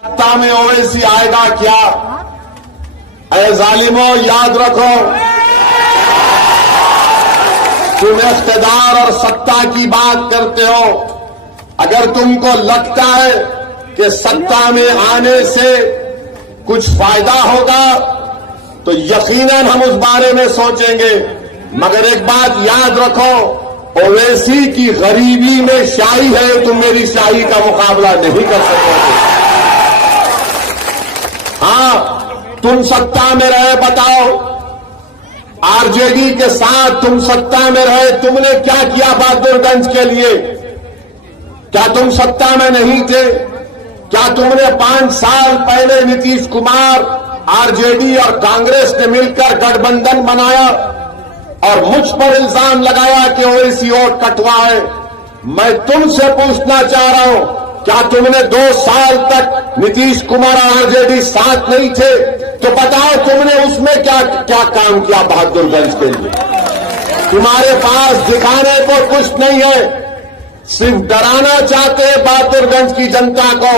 सत्ता में ओवैसी आएगा क्या? ऐ जालिमों, याद रखो, तुम इख्तिदार और सत्ता की बात करते हो। अगर तुमको लगता है कि सत्ता में आने से कुछ फायदा होगा तो यकीनन हम उस बारे में सोचेंगे, मगर एक बात याद रखो, ओवैसी की गरीबी में शाही है, तुम मेरी शाही का मुकाबला नहीं कर सकोगे। हां, तुम सत्ता में रहे, बताओ, आरजेडी के साथ तुम सत्ता में रहे, तुमने क्या किया बहादुरगंज के लिए? क्या तुम सत्ता में नहीं थे? क्या तुमने 5 साल पहले नीतीश कुमार, आरजेडी और कांग्रेस ने मिलकर गठबंधन बनाया और मुझ पर इल्जाम लगाया कि ओवैसी वोट कटवा है? मैं तुमसे पूछना चाह रहा हूं, क्या तुमने 2 साल तक नीतीश कुमार और आरजेडी साथ नहीं थे? तो बताओ तुमने उसमें क्या क्या काम किया बहादुरगंज के लिए? तुम्हारे पास दिखाने को कुछ नहीं है, सिर्फ डराना चाहते हैं बहादुरगंज की जनता को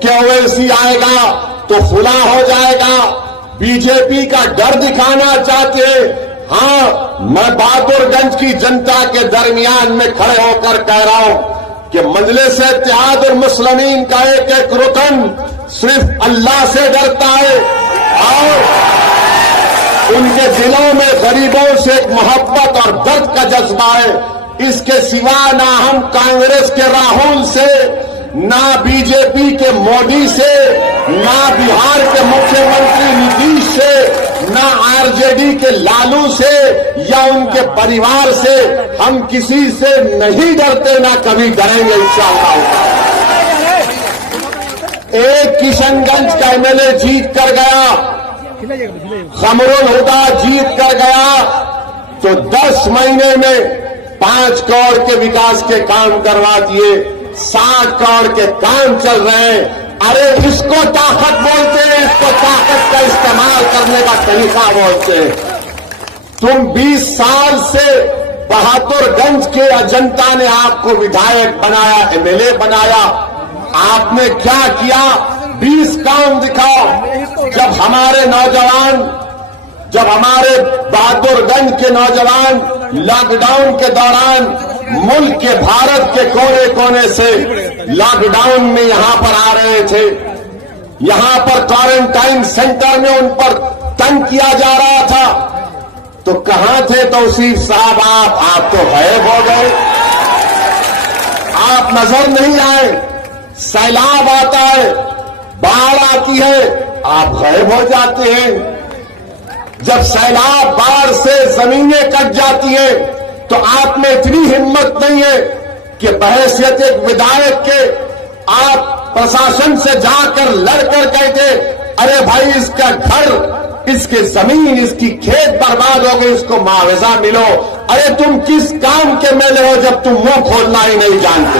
कि ओवैसी आएगा तो खुला हो जाएगा, बीजेपी का डर दिखाना चाहते हैं। हां, मैं बहादुरगंज की जनता के दरमियान में खड़े होकर कह रहा हूं कि मजलिस-ए-इत्तेहादुल मुस्लिमीन का एक एक रुकन सिर्फ अल्लाह से डरता है और उनके दिलों में गरीबों से एक मोहब्बत और दर्द का जज्बा है। इसके सिवा ना हम कांग्रेस के राहुल से, ना बीजेपी के मोदी से, ना बिहार के मुख्यमंत्री नीतीश से, ना आरजेडी के लालू से या उनके परिवार से, हम किसी से नहीं डरते, ना कभी डरेंगे इंशाअल्लाह। एक किशनगंज का एमएलए जीत कर गया, कमरुल हुदा जीत कर गया, तो 10 महीने में 5 करोड़ के विकास के काम करवा दिए, 60 करोड़ के काम चल रहे हैं। अरे इसको ताकत बोलते हैं, इसको ताकत का इस्तेमाल करने का तरीका बोलते हैं। तुम 20 साल से बहादुरगंज के जनता ने आपको विधायक बनाया, एमएलए बनाया, आपने क्या किया? 20 काम दिखाओ। जब हमारे बहादुरगंज के नौजवान लॉकडाउन के दौरान मुल्क के, भारत के कोने कोने से लॉकडाउन में यहां पर आ रहे थे, यहां पर क्वारंटाइन सेंटर में उन पर तंग किया जा रहा था, तो कहां थे तौसीफ साहब? आप तो गायब हो गए, आप नजर नहीं आए। सैलाब आता है, बाढ़ आती है, आप गायब हो जाते हैं। जब सैलाब, बाढ़ से जमीनें कट जाती हैं तो आप में इतनी हिम्मत नहीं है कि बहैसियत एक विधायक के आप प्रशासन से जाकर लड़कर कहते, अरे भाई इसका घर, इसकी जमीन, इसकी खेत बर्बाद हो गई, इसको मुआवजा मिलो। अरे तुम किस काम के मेले हो जब तुम मुंह खोलना ही नहीं जानते?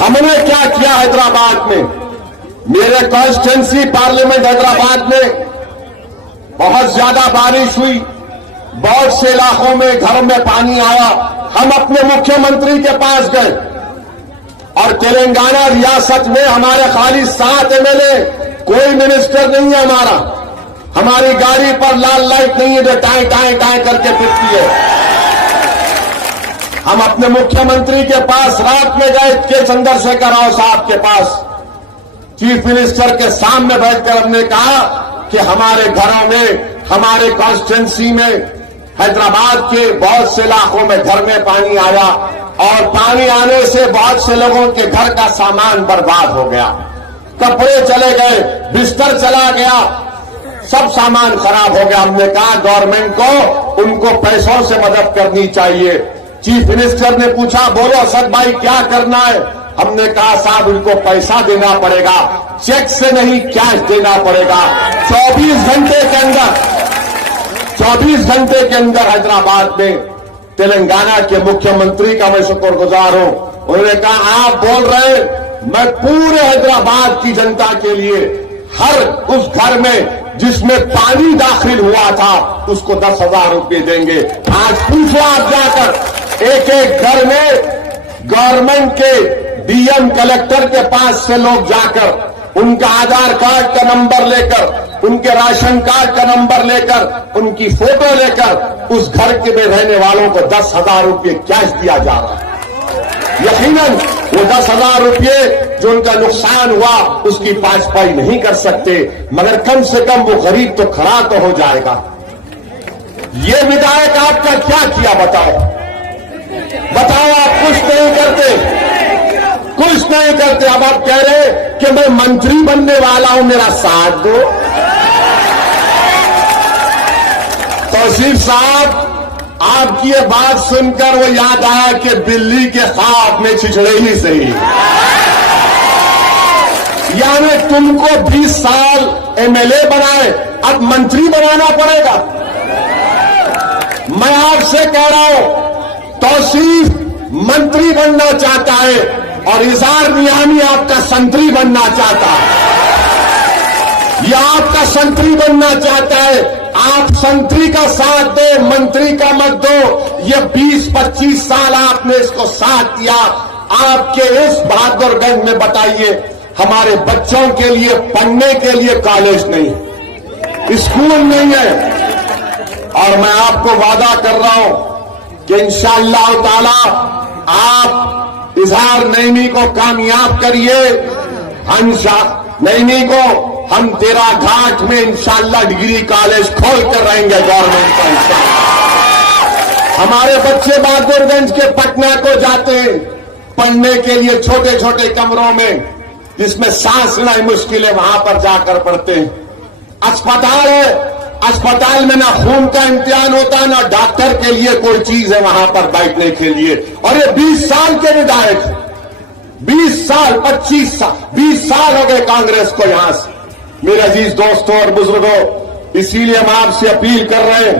हमने क्या किया हैदराबाद में? मेरे कॉन्स्टिट्यूंसी पार्लियामेंट हैदराबाद में बहुत ज्यादा बारिश हुई, बहुत से इलाकों में घरों में पानी आया। हम अपने मुख्यमंत्री के पास गए और तेलंगाना रियासत में हमारे खाली 7 एमएलए, कोई मिनिस्टर नहीं है हमारा, हमारी गाड़ी पर लाल लाइट नहीं है जो टाई टाई टाई करके फिरती है। हम अपने मुख्यमंत्री के पास रात में गए, के चंद्रशेखर राव साहब के पास, चीफ मिनिस्टर के सामने बैठकर हमने कहा कि हमारे घरों में, हमारे कॉन्स्टिट्यूंसी में, हैदराबाद के बहुत से इलाकों में घर में पानी आया और पानी आने से बहुत से लोगों के घर का सामान बर्बाद हो गया, कपड़े चले गए, बिस्तर चला गया, सब सामान खराब हो गया। हमने कहा गवर्नमेंट को उनको पैसों से मदद करनी चाहिए। चीफ मिनिस्टर ने पूछा, बोलो असद भाई क्या करना है? हमने कहा साहब उनको पैसा देना पड़ेगा, चेक से नहीं कैश देना पड़ेगा। 24 घंटे के अंदर हैदराबाद में तेलंगाना के मुख्यमंत्री का मैं शुक्रगुजार हूं। उन्होंने कहा आप बोल रहे, मैं पूरे हैदराबाद की जनता के लिए हर उस घर में जिसमें पानी दाखिल हुआ था उसको 10,000 रुपये देंगे। आज पूछो आप जाकर एक एक घर में गवर्नमेंट के डीएम कलेक्टर के पास से लोग जाकर उनका आधार कार्ड का नंबर लेकर, उनके राशन कार्ड का नंबर लेकर, उनकी फोटो लेकर उस घर के में रहने वालों को 10,000 रुपये कैश दिया जा रहा है। यकीनन वो 10,000 रुपये जो उनका नुकसान हुआ उसकी 5 पाई नहीं कर सकते, मगर कम से कम वो गरीब तो खड़ा तो हो जाएगा। ये विधायक आपका क्या किया बताओ? बताओ, आप कुछ नहीं करते, कुछ नहीं करते। अब आप कह रहे कि मैं मंत्री बनने वाला हूं, मेरा साथ दो। तौसीफ साहब, आपकी ये बात सुनकर वो याद आया कि बिल्ली के ख्वाब में छिछड़े ही सही। यानी तुमको 20 साल एमएलए बनाए, अब मंत्री बनाना पड़ेगा। मैं आपसे कह रहा हूं, तौसीफ मंत्री बनना चाहता है और इज़हार मियानी आपका संतरी बनना चाहता है। यह आपका संतरी बनना चाहता है। आप संतरी का साथ दो, मंत्री का मत दो। ये 20-25 साल आपने इसको साथ दिया। आपके इस बहादुरगंज में बताइए, हमारे बच्चों के लिए पढ़ने के लिए कॉलेज नहीं, स्कूल नहीं है। और मैं आपको वादा कर रहा हूं कि इंशाअल्लाह ताला आप इज़हार नईमी को कामयाब करिए। नईमी को हम तेरा घाट में इंशाअल्लाह डिग्री कॉलेज खोल कर रहेंगे गवर्नमेंट का इंशाअल्लाह। हमारे बच्चे बहादुरगंज के पटना को जाते हैं पढ़ने के लिए, छोटे छोटे कमरों में जिसमें सांस लेना मुश्किल है, वहां पर जाकर पढ़ते हैं। अस्पताल है, अस्पताल में ना खून का इम्तिहान होता, ना डॉक्टर के लिए कोई चीज है वहां पर बैठने के लिए। और ये 20 साल के विधायक, 20 साल 25 साल 20 साल हो गए कांग्रेस को यहां से। मेरे अजीज दोस्तों और बुजुर्गों, इसीलिए हम आपसे अपील कर रहे हैं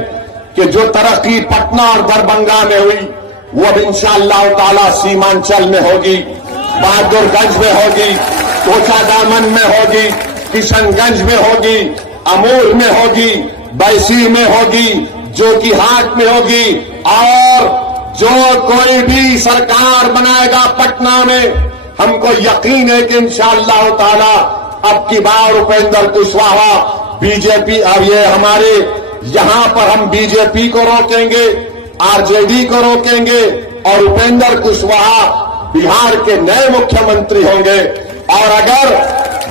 कि जो तरक्की पटना और दरभंगा में हुई वो अब इंशाअल्लाह ताला सीमांचल में होगी, बहादुरगंज में होगी, कोचादामन में होगी, किशनगंज में होगी, अमूल में होगी, बैसी में होगी, जोकीहाट में होगी। और जो कोई भी सरकार बनाएगा पटना में, हमको यकीन है कि इंशाअल्लाह ताला अब की बार उपेंद्र कुशवाहा बीजेपी, अब ये हमारे यहां पर हम बीजेपी को रोकेंगे, आरजेडी को रोकेंगे और उपेंद्र कुशवाहा बिहार के नए मुख्यमंत्री होंगे। और अगर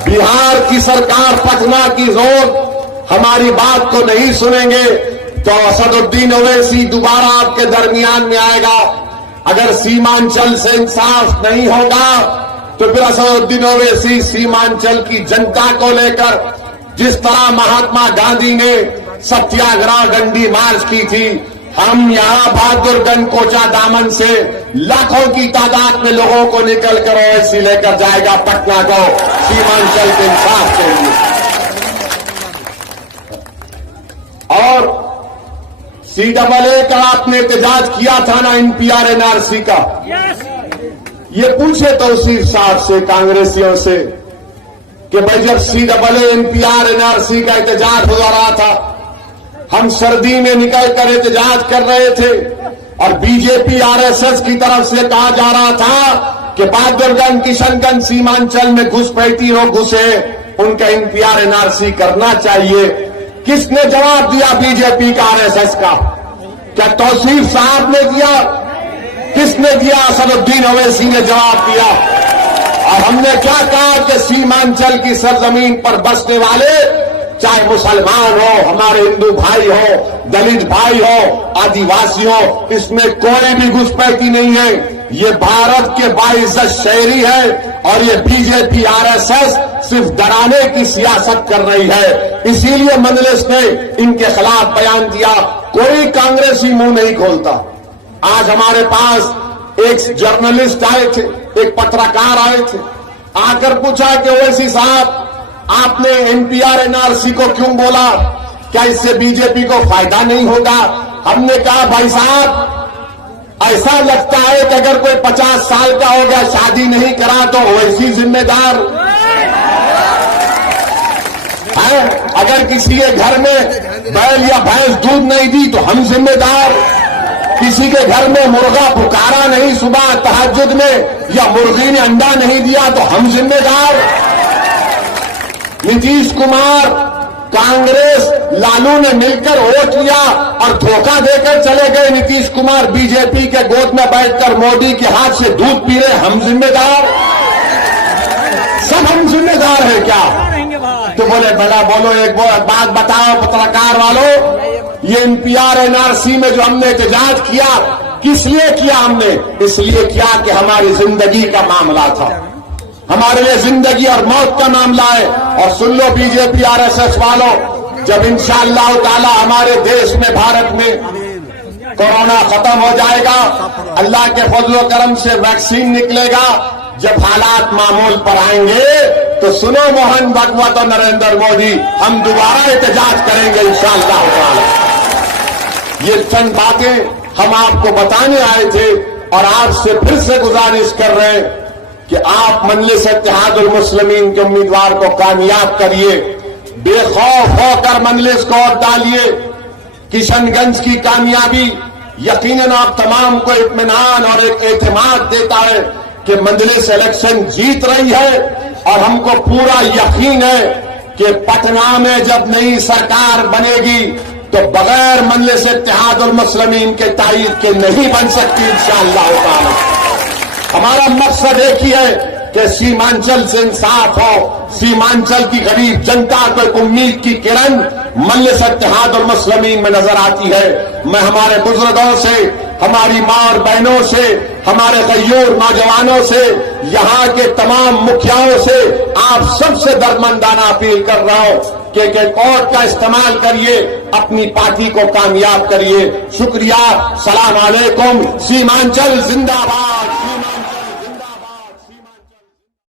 बिहार की सरकार पटना की लोग हमारी बात को नहीं सुनेंगे तो असदुद्दीन ओवैसी दोबारा आपके दरमियान में आएगा। अगर सीमांचल से इंसाफ नहीं होगा तो फिर असदुद्दीन ओवैसी सीमांचल की जनता को लेकर, जिस तरह महात्मा गांधी ने सत्याग्रह डंडी मार्च की थी, हम यहां बहादुरगंज कोचादामन से लाखों की तादाद में लोगों को निकल कर ओवैसी लेकर जाएगा पटना को सीमांचल के इंसाफ के लिए। और CAA का आपने एहतजाज किया था ना, NPR NRC का, ये पूछे तौसीफ साहब से, कांग्रेसियों से, कि भाई जब CAA NPR NRC का एहतजाज हो रहा था, हम सर्दी में निकल कर एहतजाज कर रहे थे और बीजेपी RSS की तरफ से कहा जा रहा था कि बहादुरगंज किशनगंज सीमांचल में घुसपैठी लोग घुसे, उनका NPR NRC करना चाहिए। किसने जवाब दिया? बीजेपी का, RSS का। क्या तौसीफ साहब ने दिया? किसने दिया? असदुद्दीन ओवैसी ने जवाब दिया। और हमने क्या कहा कि सीमांचल की सरजमीन पर बसने वाले, चाहे मुसलमान हो, हमारे हिंदू भाई हो, दलित भाई हो, आदिवासी हो, इसमें कोई भी घुसपैठी नहीं है। ये भारत के बाइज्जत शहरी है और ये बीजेपी RSS सिर्फ डराने की सियासत कर रही है। इसीलिए मजलिस ने इनके खिलाफ बयान दिया। कोई कांग्रेसी मुंह नहीं खोलता। आज हमारे पास एक जर्नलिस्ट आए थे, एक पत्रकार आए थे, आकर पूछा कि ओवैसी साहब, आपने NPR NRC को क्यों बोला? क्या इससे बीजेपी को फायदा नहीं होगा? हमने कहा भाई साहब, ऐसा लगता है कि अगर कोई 50 साल का हो गया, शादी नहीं करा, तो ओवैसी जिम्मेदार है। अगर किसी के घर में बैल या भैंस दूध नहीं दी तो हम जिम्मेदार। किसी के घर में मुर्गा पुकारा नहीं सुबह तहज्जुद में, या मुर्गी ने अंडा नहीं दिया तो हम जिम्मेदार। नीतीश कुमार, कांग्रेस, लालू ने मिलकर वोट लिया और धोखा देकर चले गए। नीतीश कुमार बीजेपी के गोद में बैठकर मोदी के हाथ से दूध पी रहे, हम जिम्मेदार। सब हम जिम्मेदार है क्या? तो बोले भला बोलो, एक बात बताओ पत्रकार वालों, ये एनपीआर एनआरसी में जो हमने एहतजाज किया, किस लिए किया? हमने इसलिए किया कि हमारी जिंदगी का मामला था, हमारे लिए जिंदगी और मौत का मामला है। और सुन लो बीजेपी आरएसएस वालों, जब इंशाअल्लाह ताला हमारे देश में, भारत में कोरोना खत्म हो जाएगा, अल्लाह के फजलो करम से वैक्सीन निकलेगा, जब हालात मामूल पर आएंगे तो सुनो मोहन भागवत और नरेंद्र मोदी, हम दोबारा एहतजाज करेंगे इंशाअल्लाह ताला। ये चंद बातें हम आपको बताने आए थे और आपसे फिर से गुजारिश कर रहे हैं कि आप मजलिस इत्तेहादुल मुस्लिमीन के उम्मीदवार को कामयाब करिए, बेखौफ होकर मजलिस को वोट डालिए। किशनगंज की कामयाबी यकीनन आप तमाम को इत्मीनान और एक एतमाद देता है कि मजलिस इलेक्शन जीत रही है, और हमको पूरा यकीन है कि पटना में जब नई सरकार बनेगी तो बगैर मजलिस इत्तेहादुल मुस्लिमीन के ताईद के नहीं बन सकती इंशाअल्लाह ताला। हमारा मकसद एक ही है कि सीमांचल से इंसाफ हो, सीमांचल की गरीब जनता को एक उम्मीद की किरण मजलिस इत्तेहादुल मुस्लिमीन में नजर आती है। मैं हमारे बुजुर्गों से, हमारी मां और बहनों से, हमारे गय्यूर नौजवानों से, यहाँ के तमाम मुखियाओं से, आप सबसे दरमंदाना अपील कर रहा हूं कि वोट का इस्तेमाल करिए, अपनी पार्टी को कामयाब करिए। शुक्रिया, सलाम अलैकुम, सीमांचल जिंदाबाद।